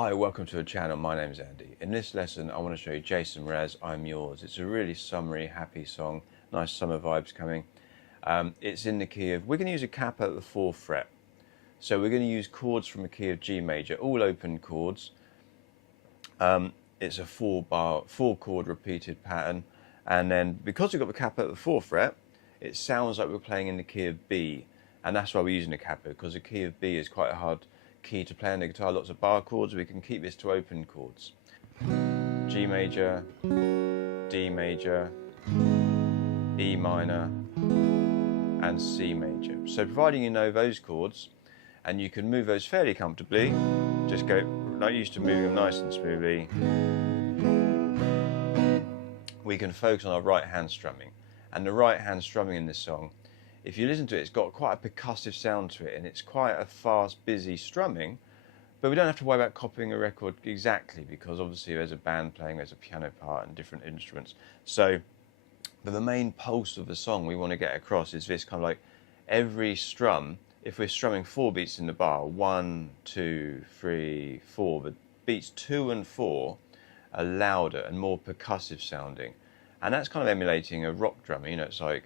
Hi, welcome to the channel. My name's Andy. In this lesson I want to show you Jason Mraz, I'm Yours. It's a really summery, happy song, nice summer vibes coming. It's in the key of, we're going to use a capo at the 4th fret. So we're going to use chords from a key of G major, all open chords. It's a 4-chord repeated pattern, and then because we've got the capo at the 4th fret, it sounds like we're playing in the key of B, and that's why we're using a capo, because the key of B is quite a hard key to play on the guitar, lots of bar chords. We can keep this to open chords. G major, D major, E minor, and C major. So providing you know those chords, and you can move those fairly comfortably, just go like you used to, moving them nice and smoothly. We can focus on our right hand strumming. And the right hand strumming in this song, if you listen to it, it's got quite a percussive sound to it, and it's quite a fast, busy strumming, but we don't have to worry about copying a record exactly, because obviously there's a band playing, there's a piano part and different instruments. So, but the main pulse of the song we want to get across is this kind of like every strum. If we're strumming 4 beats in the bar, 1, 2, 3, 4, the beats 2 and 4 are louder and more percussive sounding, and that's kind of emulating a rock drum. You know, it's like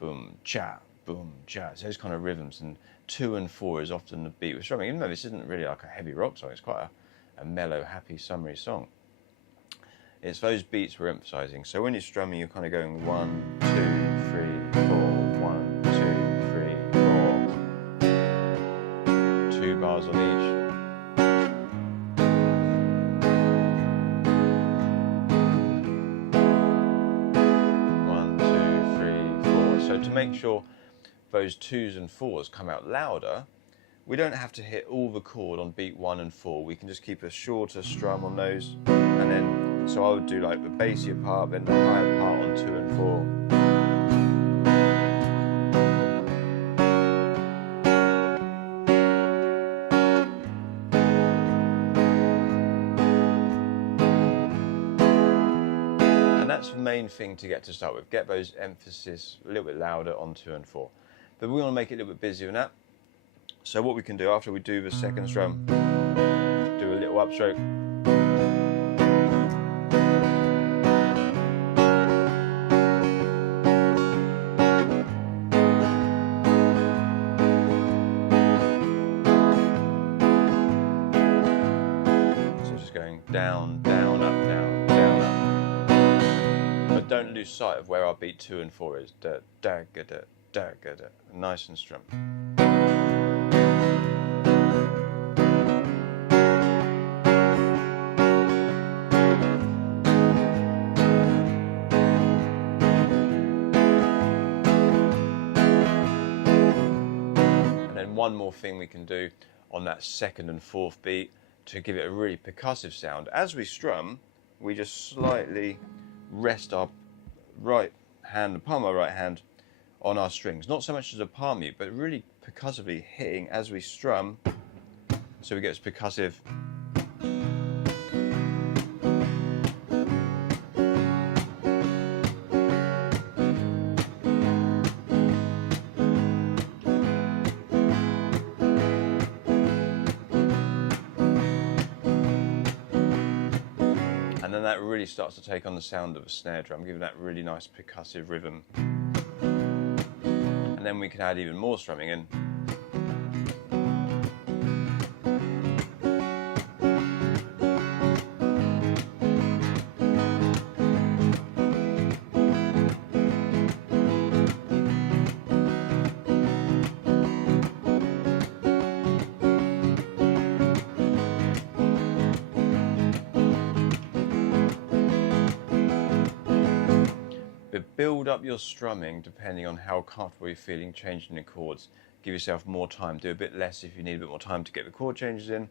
boom, cha, boom, cha. So those kind of rhythms, and 2 and 4 is often the beat we're strumming. Even though this isn't really like a heavy rock song, it's quite a mellow, happy, summery song. It's those beats we're emphasizing. So when you're strumming, you're kind of going 1, 2, 3, 4, 1, 2, 3, 4. 2 bars on each. To make sure those 2s and 4s come out louder, we don't have to hit all the chord on beat 1 and 4. We can just keep a shorter strum on those, and then, so I would do like the bassier part, then the higher part on 2 and 4. That's the main thing to get to start with. Get those emphasis a little bit louder on 2 and 4. But we want to make it a little bit busier than that. So what we can do after we do the second strum, do a little upstroke. So just going down, down, up, down, down, up. But don't lose sight of where our beat 2 and 4 is. Da, da, ga, da, da, ga, da. Nice and strum. And then one more thing we can do on that 2nd and 4th beat to give it a really percussive sound. As we strum, we just slightly rest our right hand, the palm of our right hand, on our strings. Not so much as a palm mute, but really percussively hitting as we strum, so we get this percussive. And then that really starts to take on the sound of a snare drum, giving that really nice percussive rhythm. And then we can add even more strumming in. But build up your strumming depending on how comfortable you're feeling changing the chords. Give yourself more time. Do a bit less if you need a bit more time to get the chord changes in.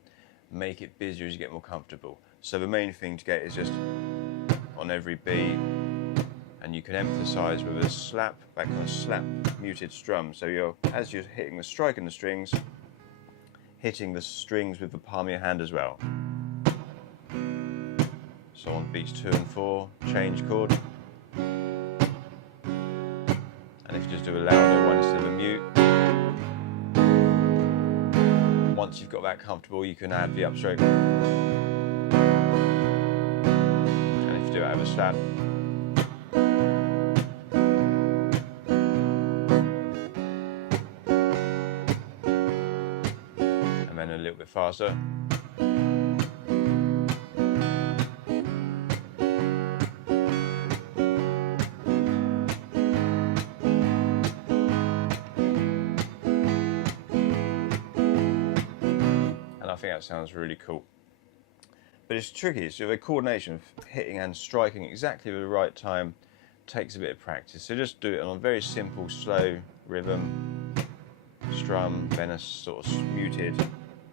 Make it busier as you get more comfortable. So the main thing to get is just on every beat, and you can emphasize with a slap, that kind of slap muted strum. So as you're hitting the strike in the strings, hitting the strings with the palm of your hand as well. So on beats 2 and 4, change chord. And if you just do a louder one instead of a mute, 1 once you've got that comfortable, you can add the upstroke. And if you do it over slap, and then a little bit faster. I think that sounds really cool. But it's tricky, so the coordination of hitting and striking exactly at the right time takes a bit of practice. So just do it on a very simple, slow rhythm, strum, then a sort of muted,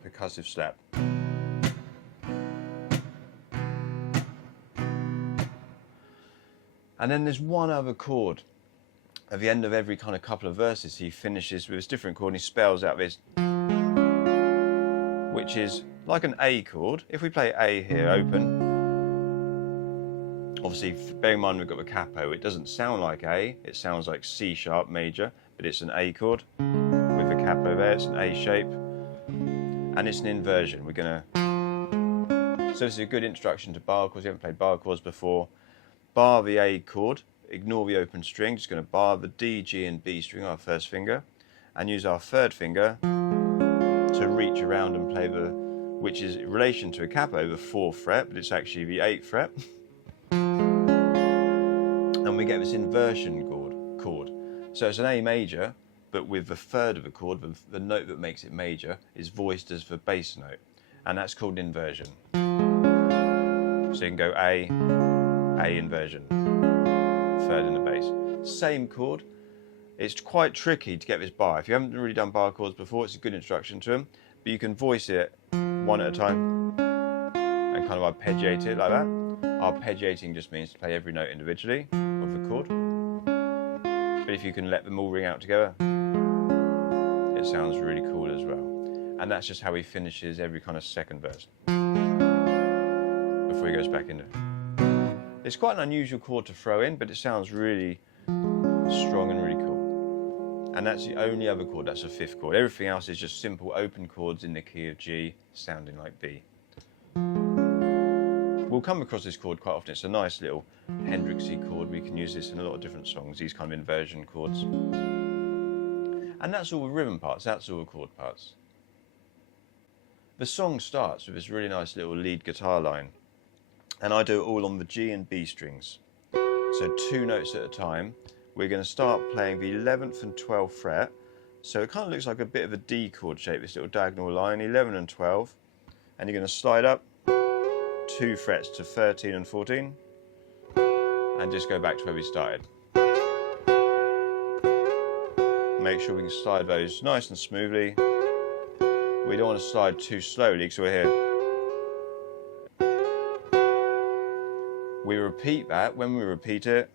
percussive slap. And then there's one other chord. At the end of every kind of couple of verses, he finishes with this different chord and he spells out this, which is like an A chord. If we play A here, open, obviously bear in mind we've got the capo, it doesn't sound like A, it sounds like C sharp major, but it's an A chord with the capo there, it's an A shape, and it's an inversion. We're gonna, so this is a good introduction to bar chords. We haven't played bar chords before. Bar the A chord, ignore the open string, just gonna bar the D, G and B string, our first finger, and use our third finger to reach around and play the, which is in relation to a capo, the 4th fret, but it's actually the 8th fret. And we get this inversion chord. So it's an A major, but with the third of the chord, the note that makes it major, is voiced as the bass note. And that's called inversion. So you can go A inversion, third in the bass. Same chord. It's quite tricky to get this bar. If you haven't really done bar chords before, it's a good introduction to them. But you can voice it one at a time and kind of arpeggiate it like that. Arpeggiating just means to play every note individually of the chord. But if you can let them all ring out together, it sounds really cool as well. And that's just how he finishes every kind of second verse before he goes back into it. It's quite an unusual chord to throw in, but it sounds really strong and really cool. And that's the only other chord, that's a 5th chord. Everything else is just simple open chords in the key of G, sounding like B. We'll come across this chord quite often. It's a nice little Hendrixy chord. We can use this in a lot of different songs, these kind of inversion chords. And that's all the rhythm parts, that's all the chord parts. The song starts with this really nice little lead guitar line. And I do it all on the G and B strings. So 2 notes at a time. We're going to start playing the 11th and 12th fret. So it kind of looks like a bit of a D chord shape, this little diagonal line, 11 and 12. And you're going to slide up 2 frets to 13 and 14. And just go back to where we started. Make sure we can slide those nice and smoothly. We don't want to slide too slowly because we're here. We repeat that. When we repeat it,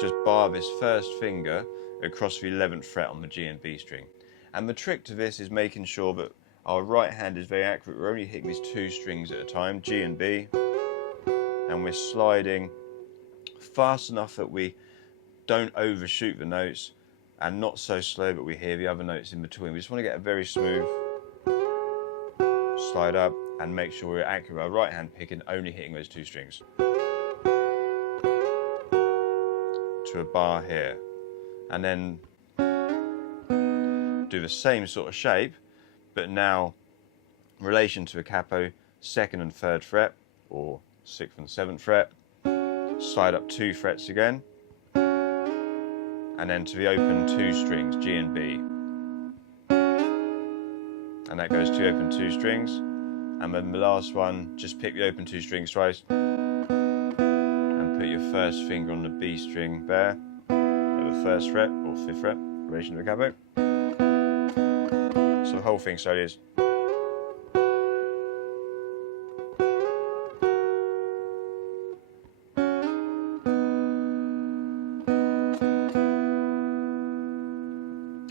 just bar this first finger across the 11th fret on the G and B string. And the trick to this is making sure that our right hand is very accurate. We're only hitting these 2 strings at a time, G and B, and we're sliding fast enough that we don't overshoot the notes and not so slow that we hear the other notes in between. We just want to get a very smooth slide up and make sure we're accurate with our right hand pick and only hitting those 2 strings. To a bar here, and then do the same sort of shape, but now in relation to a capo, 2nd and 3rd fret, or 6th and 7th fret, slide up 2 frets again, and then to the open 2 strings, G and B, and that goes to open 2 strings, and then the last one, just pick the open 2 strings twice, put your first finger on the B string there, at the 1st fret or 5th fret, in relation to the capo. So the whole thing slowly is.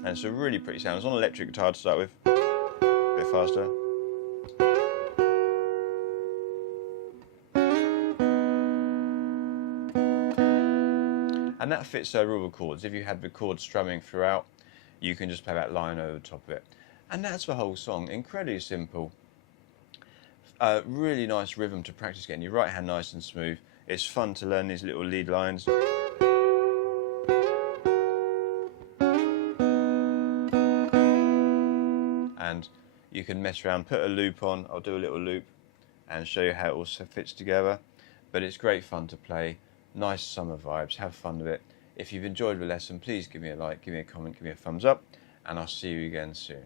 And it's a really pretty sound. It's on electric guitar to start with, a bit faster. And that fits over all the chords. If you had the chord strumming throughout, you can just play that line over the top of it. And that's the whole song. Incredibly simple. Really nice rhythm to practice getting your right hand nice and smooth. It's fun to learn these little lead lines. And you can mess around, put a loop on. I'll do a little loop and show you how it all fits together. But it's great fun to play. Nice summer vibes. Have fun with it. If you've enjoyed the lesson, please give me a like, give me a comment, give me a thumbs up, and I'll see you again soon.